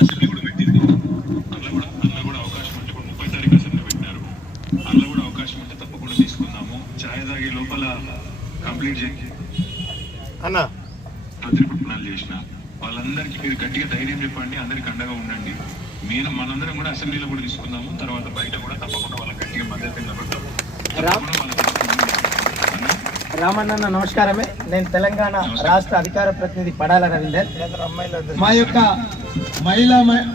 Assembly కూడా పెట్టింది. అందులో కూడా అవకాశం అంటే ఇప్పుడు 30 తారీఖు అసెంబ్లీ పెట్టినారు. అందులో కూడా అవకాశం ఉంటే తప్పకుండా తీసుకుందాము. ఛాయ్ తాగే లోపల కంప్లీట్ చేసి అన్న ప్రతిపక్షాలు చేసిన వాళ్ళందరికీ మీరు గట్టిగా ధైర్యం చెప్పండి, అందరికి అండగా ఉండండి. మనందరం కూడా అసెంబ్లీలో కూడా తీసుకుందాము. తర్వాత బయట కూడా తప్పకుండా వాళ్ళకి గట్టిగా మద్దతు నిలబడతాము. రామన్న నమస్కారమే. నేను తెలంగాణ రాష్ట్ర అధికార ప్రతినిధి పడాల రవీందర్. మా యొక్క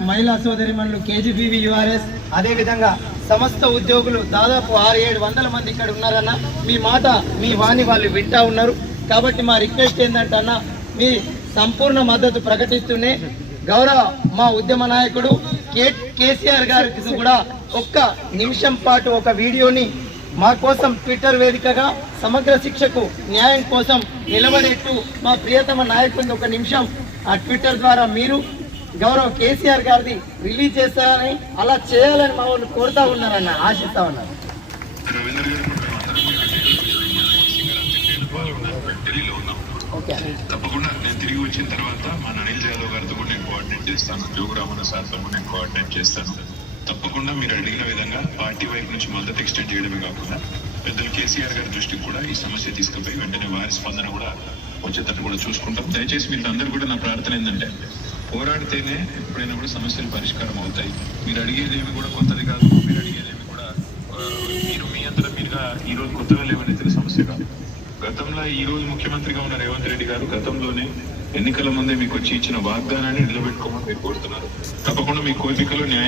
మహిళా సోదరిమణులు కేజీబీవీ యూఆర్ఎస్ అదేవిధంగా సమస్త ఉద్యోగులు దాదాపు 600-700 మంది ఇక్కడ ఉన్నారన్న. మీ మాట మీ వాణి వాళ్ళు వింటా ఉన్నారు. కాబట్టి మా రిక్వెస్ట్ ఏంటంటే అన్న, మీ సంపూర్ణ మద్దతు ప్రకటిస్తూనే గౌరవ మా ఉద్యమ నాయకుడు కేసీఆర్ గారికి కూడా ఒక్క నిమిషం పాటు ఒక వీడియోని మా కోసం ట్విట్టర్ వేదికగా సమగ్ర శిక్షకు న్యాయం కోసం నిలబడేట్టు మా ప్రియతమ నాయకుడిని ఒక నిమిషం ఆ ట్విట్టర్ ద్వారా మీరు గౌరవ కేసీఆర్ గారిది రిలీజ్ చేస్తారని, అలా చేయాలని మా వాళ్ళు కోరుతా ఉన్నారన్న, ఆశిస్తా ఉన్నారు. తప్పకుండా నేను తిరిగి వచ్చిన తర్వాత మా అనిల్ యాదవ్ గారితో కూడా నేను కోఆర్డినేట్ చేస్తాను, జోగురామన్న సార్తో కూడా నేను కోఆర్డినేట్ చేస్తాను. తప్పకుండా మీరు అడిగిన విధంగా పార్టీ వైపు నుంచి మద్దతు ఎక్స్టెండ్ చేయడమే కాకుండా పెద్దలు కేసీఆర్ గారి దృష్టికి కూడా ఈ సమస్య తీసుకుపోయి వెంటనే వారి స్పందన కూడా వచ్చేటట్టు కూడా చూసుకుంటాం. దయచేసి మీరు అందరూ కూడా నా ప్రార్థన ఏంటంటే, పోరాడితేనే ఎప్పుడైనా కూడా సమస్యలు పరిష్కారం అవుతాయి. మీరు అడిగేదేమి కూడా కొత్తది కాదు, మీరు అడిగేదేమి కూడా మీరు మీ అంతటా మీరుగా ఈ రోజు కొత్తగా లేవనెత్తిన సమస్య కాదు. గతంలో ఈ రోజు ముఖ్యమంత్రిగా ఉన్న రేవంత్ రెడ్డి గారు గతంలోనే ఎన్నికల ముందే మీకు వచ్చి ఇచ్చిన వాగ్దానాన్ని నిలబెట్టుకోమని మీరు కోరుతున్నారు. తప్పకుండా మీ కోరికలో న్యాయం